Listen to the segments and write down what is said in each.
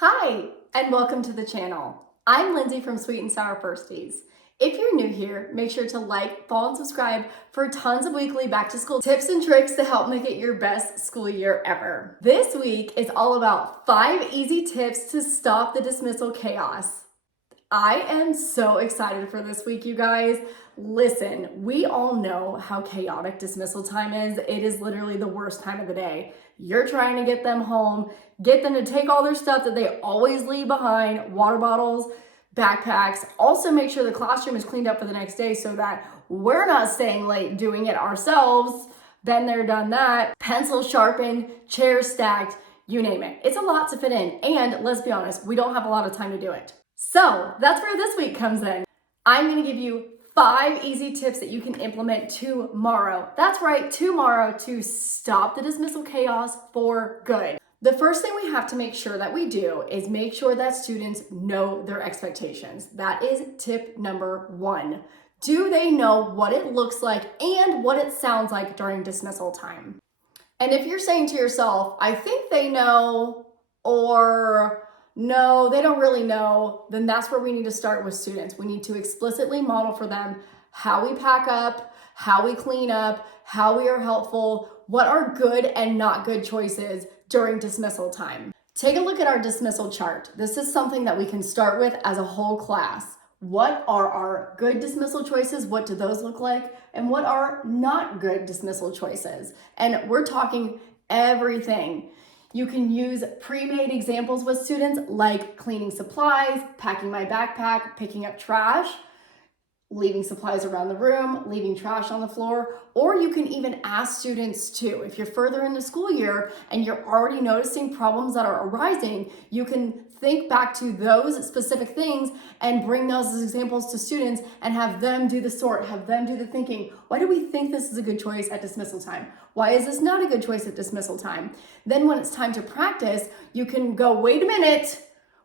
Hi, and welcome to the channel. I'm Lindsay from Sweet and Sour Firsties. If you're new here, make sure to like, follow, and subscribe for tons of weekly back-to-school tips and tricks to help make it your best school year ever. This week is all about 5 easy tips to stop the dismissal chaos. I am so excited for this week, you guys. Listen, we all know how chaotic dismissal time is. It is literally the worst time of the day. You're trying to get them home, get them to take all their stuff that they always leave behind, water bottles, backpacks. Also make sure the classroom is cleaned up for the next day so that we're not staying late doing it ourselves. Been there, done that. Pencils sharpened, chairs stacked, you name it. It's a lot to fit in, and let's be honest, we don't have a lot of time to do it. So that's where this week comes in. I'm gonna give you 5 easy tips that you can implement tomorrow. That's right, tomorrow, to stop the dismissal chaos for good. The first thing we have to make sure that we do is make sure that students know their expectations. That is tip number 1. Do they know what it looks like and what it sounds like during dismissal time? And if you're saying to yourself, I think they know, or no, they don't really know, then that's where we need to start with students. We need to explicitly model for them how we pack up, how we clean up, how we are helpful, what are good and not good choices during dismissal time. Take a look at our dismissal chart. This is something that we can start with as a whole class. What are our good dismissal choices? What do those look like? And what are not good dismissal choices? And we're talking everything. You can use pre-made examples with students like cleaning supplies, packing my backpack, picking up trash, leaving supplies around the room, leaving trash on the floor, or you can even ask students too. If you're further in the school year and you're already noticing problems that are arising, you can think back to those specific things and bring those as examples to students and have them do the sort, have them do the thinking. Why do we think this is a good choice at dismissal time? Why is this not a good choice at dismissal time? Then when it's time to practice, you can go, wait a minute,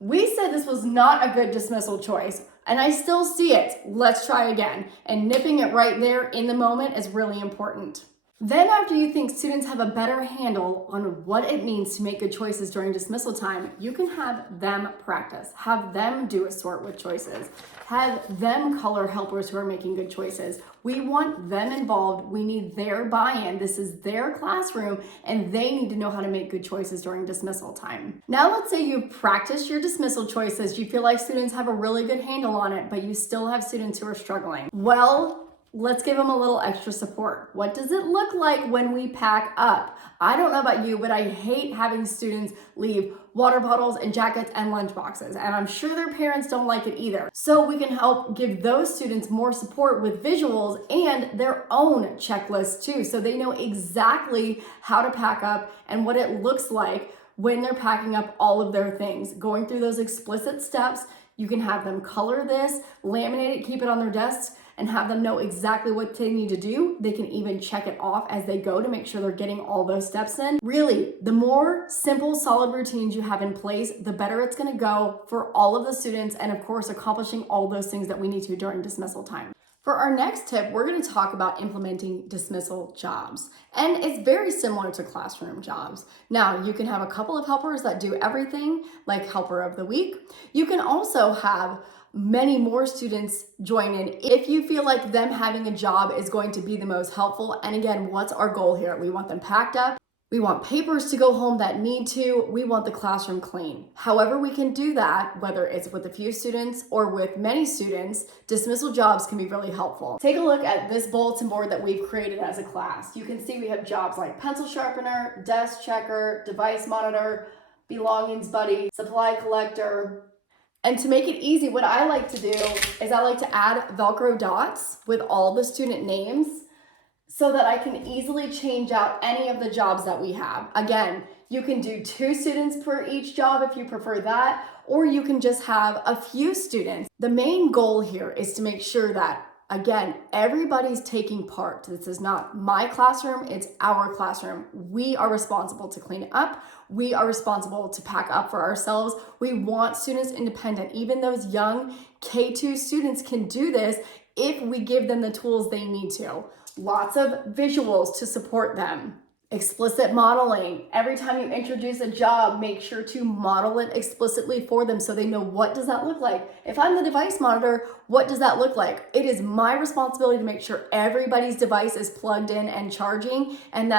we said this was not a good dismissal choice, and I still see it. Let's try again. And nipping it right there in the moment is really important. Then after you think students have a better handle on what it means to make good choices during dismissal time, you can have them practice, have them do a sort with choices, have them color helpers who are making good choices. We want them involved. We need their buy-in. This is their classroom and they need to know how to make good choices during dismissal time. Now let's say you've practiced your dismissal choices. You feel like students have a really good handle on it, but you still have students who are struggling. Well, let's give them a little extra support. What does it look like when we pack up? I don't know about you, but I hate having students leave water bottles and jackets and lunch boxes, and I'm sure their parents don't like it either. So we can help give those students more support with visuals and their own checklist too, so they know exactly how to pack up and what it looks like when they're packing up all of their things. Going through those explicit steps, you can have them color this, laminate it, keep it on their desks, and have them know exactly what they need to do. They can even check it off as they go to make sure they're getting all those steps in. Really, the more simple, solid routines you have in place, the better it's gonna go for all of the students and of course, accomplishing all those things that we need to during dismissal time. For our next tip, we're gonna talk about implementing dismissal jobs. And it's very similar to classroom jobs. Now, you can have a couple of helpers that do everything, like helper of the week. You can also have many more students join in if you feel like them having a job is going to be the most helpful. And again, what's our goal here? We want them packed up. We want papers to go home that need to. We want the classroom clean. However we can do that, whether it's with a few students or with many students, dismissal jobs can be really helpful. Take a look at this bulletin board that we've created as a class. You can see we have jobs like pencil sharpener, desk checker, device monitor, belongings buddy, supply collector. And to make it easy, what I like to do is I like to add Velcro dots with all the student names so that I can easily change out any of the jobs that we have. Again, you can do 2 students per each job if you prefer that, or you can just have a few students. The main goal here is to make sure that, again, everybody's taking part. This is not my classroom, it's our classroom. We are responsible to clean it up. We are responsible to pack up for ourselves. We want students independent. Even those young K2 students can do this if we give them the tools they need to. Lots of visuals to support them. Explicit modeling. Every time you introduce a job, make sure to model it explicitly for them so they know, what does that look like? If I'm the device monitor, what does that look like? It is my responsibility to make sure everybody's device is plugged in and charging, and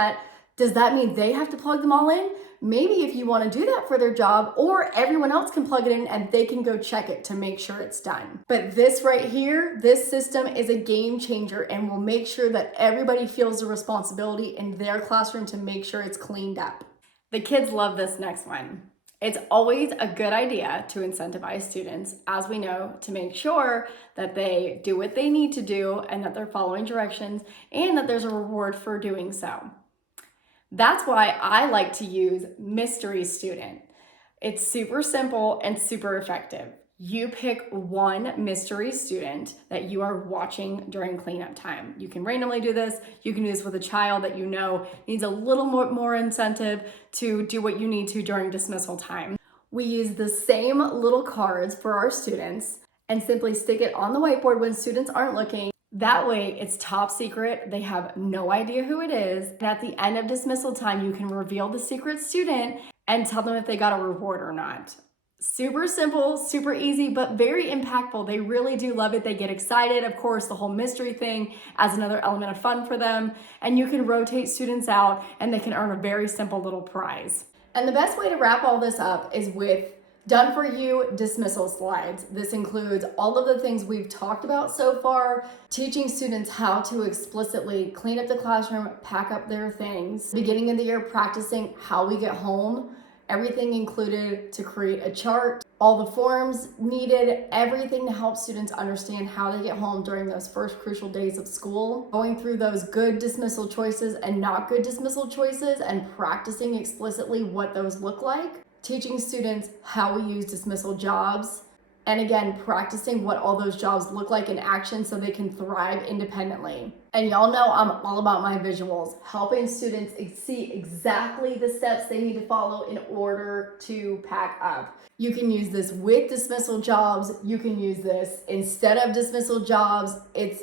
does that mean they have to plug them all in? Maybe if you want to do that for their job, or everyone else can plug it in and they can go check it to make sure it's done. But this right here, this system is a game changer and will make sure that everybody feels the responsibility in their classroom to make sure it's cleaned up. The kids love this next one. It's always a good idea to incentivize students, as we know, to make sure that they do what they need to do and that they're following directions and that there's a reward for doing so. That's why I like to use Mystery Student. It's super simple and super effective. You pick one mystery student that you are watching during cleanup time. You can randomly do this. You can do this with a child that you know needs a little more incentive to do what you need to during dismissal time. We use the same little cards for our students and simply stick it on the whiteboard when students aren't looking. That way it's top secret. They have no idea who it is. And at the end of dismissal time, you can reveal the secret student and tell them if they got a reward or not. Super simple, super easy, but very impactful. They really do love it. They get excited. Of course, the whole mystery thing adds another element of fun for them. And you can rotate students out and they can earn a very simple little prize. And the best way to wrap all this up is with done for you dismissal slides. This includes all of the things we've talked about so far, teaching students how to explicitly clean up the classroom, pack up their things. Beginning of the year, practicing how we get home, everything included to create a chart, all the forms needed, everything to help students understand how they get home during those first crucial days of school, going through those good dismissal choices and not good dismissal choices and practicing explicitly what those look like. Teaching students how we use dismissal jobs, and again, practicing what all those jobs look like in action so they can thrive independently. And y'all know I'm all about my visuals, helping students see exactly the steps they need to follow in order to pack up. You can use this with dismissal jobs. You can use this instead of dismissal jobs.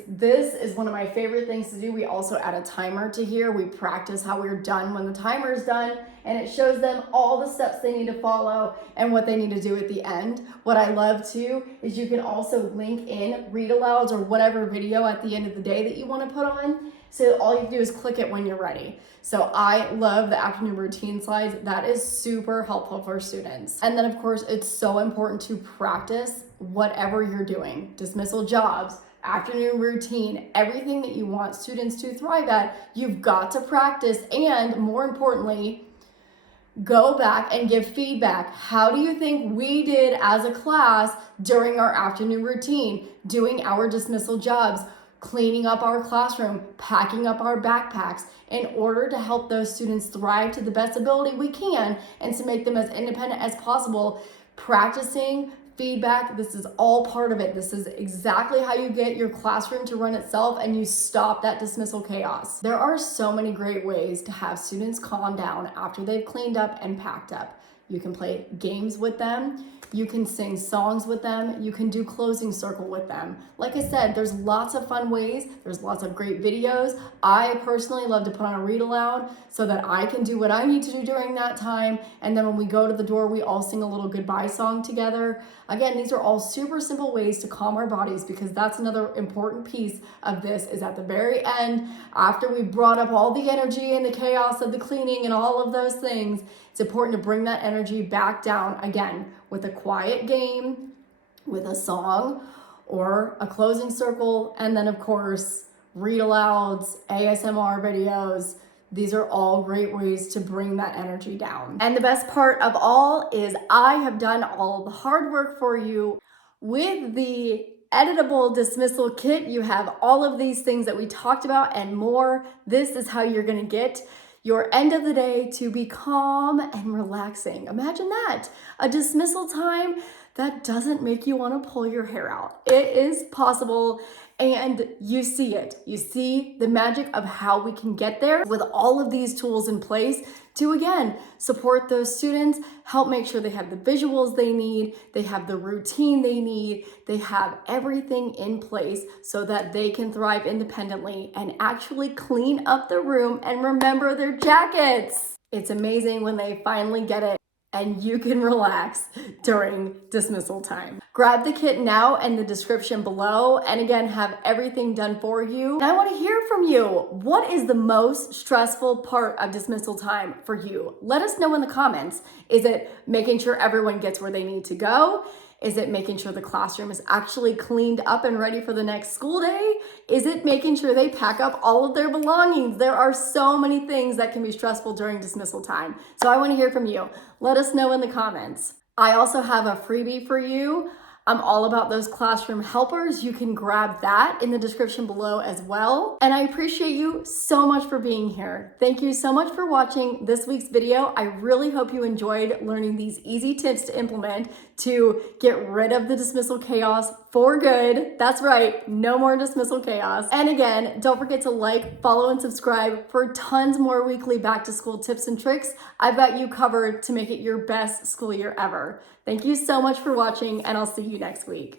This is one of my favorite things to do. We also add a timer to here. We practice how we're done when the timer is done, and it shows them all the steps they need to follow and what they need to do at the end. What I love too is you can also link in read alouds or whatever video at the end of the day that you want to put on. So all you have to do is click it when you're ready. So I love the afternoon routine slides. That is super helpful for students. And then of course, it's so important to practice whatever you're doing. Dismissal jobs, afternoon routine, everything that you want students to thrive at, you've got to practice. And more importantly, go back and give feedback. How do you think we did as a class during our afternoon routine, doing our dismissal jobs, cleaning up our classroom, packing up our backpacks, in order to help those students thrive to the best ability we can and to make them as independent as possible? Practicing feedback, this is all part of it. This is exactly how you get your classroom to run itself and you stop that dismissal chaos. There are so many great ways to have students calm down after they've cleaned up and packed up. You can play games with them. You can sing songs with them. You can do closing circle with them. Like I said, there's lots of fun ways. There's lots of great videos. I personally love to put on a read aloud so that I can do what I need to do during that time. And then when we go to the door, we all sing a little goodbye song together. Again, these are all super simple ways to calm our bodies, because that's another important piece of this, is at the very end, after we brought up all the energy and the chaos of the cleaning and all of those things, it's important to bring that energy back down again with a quiet game, with a song, or a closing circle, and then of course, read alouds, ASMR videos. These are all great ways to bring that energy down. And the best part of all is I have done all the hard work for you. With the editable dismissal kit, you have all of these things that we talked about and more. This is how you're gonna get your end of the day to be calm and relaxing. Imagine that, a dismissal time that doesn't make you want to pull your hair out. It is possible, And you see it. You see the magic of how we can get there with all of these tools in place to, again, support those students, help make sure they have the visuals they need, they have the routine they need, they have everything in place so that they can thrive independently and actually clean up the room and remember their jackets. It's amazing when they finally get it and you can relax during dismissal time. Grab the kit now in the description below, and again, have everything done for you. And I wanna hear from you. What is the most stressful part of dismissal time for you? Let us know in the comments. Is it making sure everyone gets where they need to go? Is it making sure the classroom is actually cleaned up and ready for the next school day? Is it making sure they pack up all of their belongings? There are so many things that can be stressful during dismissal time. So I want to hear from you. Let us know in the comments. I also have a freebie for you. I'm all about those classroom helpers. You can grab that in the description below as well. And I appreciate you so much for being here. Thank you so much for watching this week's video. I really hope you enjoyed learning these easy tips to implement to get rid of the dismissal chaos for good. That's right, no more dismissal chaos. And again, don't forget to like, follow, and subscribe for tons more weekly back to school tips and tricks. I've got you covered to make it your best school year ever. Thank you so much for watching, and I'll see you next week.